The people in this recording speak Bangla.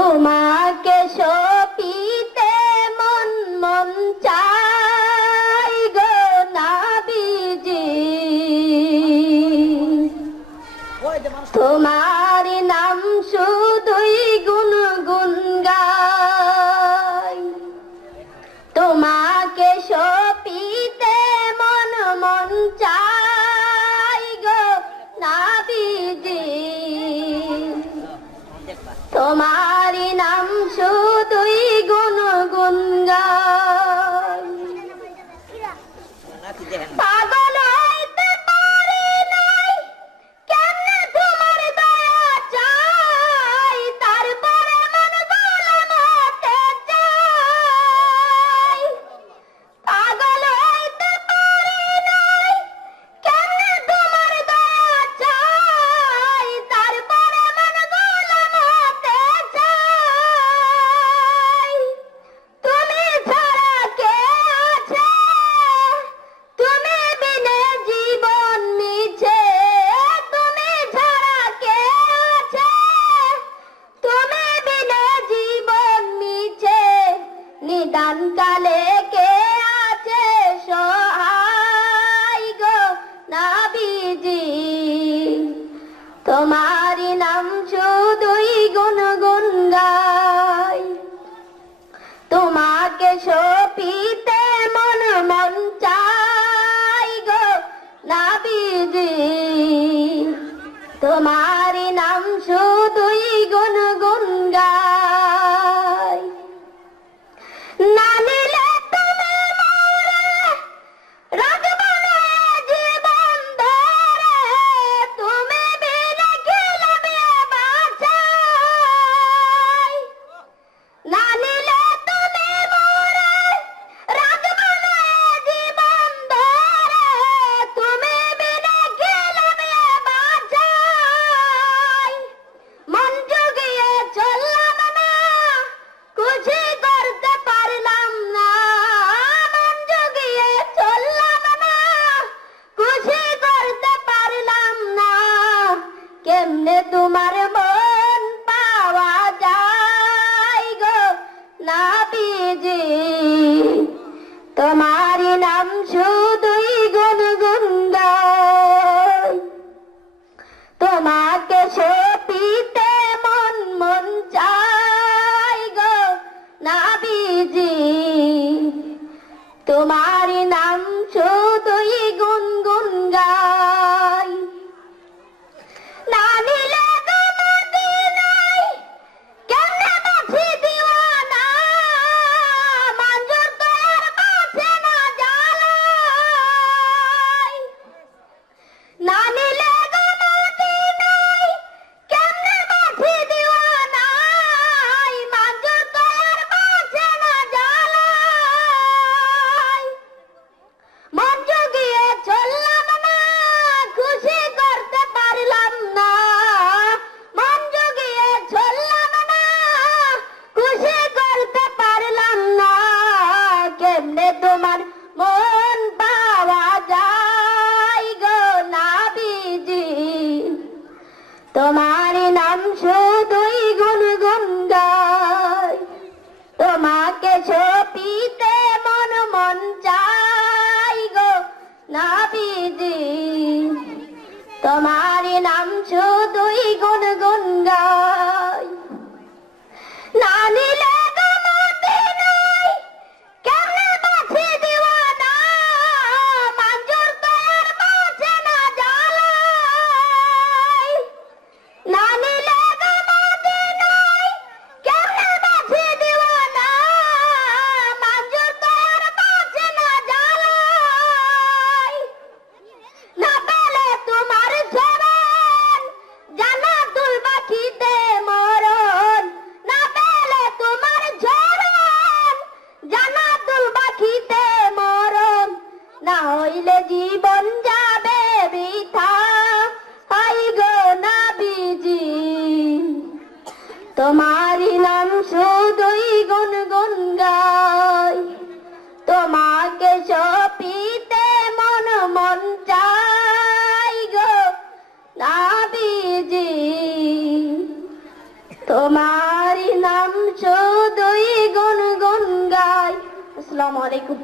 তোমাকে সপিতে মন মন চাই গো নবীজি তোমার নাম শুধুই গুনগুন গাই তোমাকে সপিতে মন মন চাই গো নবীজি তোমার নাম শুধুই গুনগুন গাই পাগল হইতে পারি নাই কেমনে তোমার দয়া চাই তারপরে মন গোলাম হতে চাই পাগল হইতে পারি নাই কেমনে তোমার দয়া চাই তারপরে মন গোলাম হতে চাই তুমি ছাড়া কে আছে তুমি বিনে জীবন মিছে তুমি ছাড়া কে আছে তুমি বিনে জীবন মিছে নিদান কালে কে আছে সহায় গো নবীজি তোমার নাম শুধুই গুনগুন গাই তোমাকে সপিতে মন মন চাই গো নবীজি তোমার নাম শুধুই গুনগুন গাই না নিলে তুমি মোরে রাখবো না জীবন ধরে তুমি বিনা খেলাবে বাঁচাই না নিলে তুমি মোরে রাখবো না জীবন ধরে তুমি বিনা খেলাবে বাঁচাই মন জুগিয়ে চললাম না খুশি করতে পারলাম না মন জুগিয়ে চললাম না খুশি করতে পারলাম না কেমনে তোমার মন পাওয়া যায় গো নবীজি তোমার নাম শুধুই গুনগুন গাই তোমাকে সপিতে মন মন চাই গো নবীজি তোমার নাম শুধুই গুনগুন গাই না নিলে গো মদিনায় কেমনে বাঁচি দিওয়ানা মঞ্জুর তোর বাঁচে না জ্বালায় না নিলে গো মদিনায় কেমনে বাঁচি দিওয়ানা মঞ্জুর তোর বাঁচে না জ্বালায় মন জুগিয়ে চললাম না খুশি করতে পারলাম না মন জুগিয়ে চললাম না খুশি করতে পারলাম না কেমনে তোমার মন পাওয়া যায় গো নবীজি তোমার নাম শুধুই গুনগুন গাই তোমাকে সপিতে মন মন চাই গো নবীজি তোমার নাম শুধুই গুনগুন গাই না নিলে গো মদিনায় কেমনে বাঁচি দিওয়ানা মঞ্জুর তোর বাঁচে না জ্বালায় না নিলে গো মদিনায় কেমনে বাঁচি দিওয়ানা মঞ্জুর তোর বাঁচে না জ্বালায় না পেলে তোমার শরণ জান্নাতুল বাকিতে মরণ না পেলে তোমার শরণ জান্নাতুল বাকিতে মরণ না হইলে জীবন যাবে বৃথা হাই গো নবীজি তোমার নাম শুধুই গুনগুন গাই তোমাকে সপিতে মন মন চাই গো নবীজি তোমার নাম শুধুই গুনগুন গাই। আসসালামু আলাইকুম।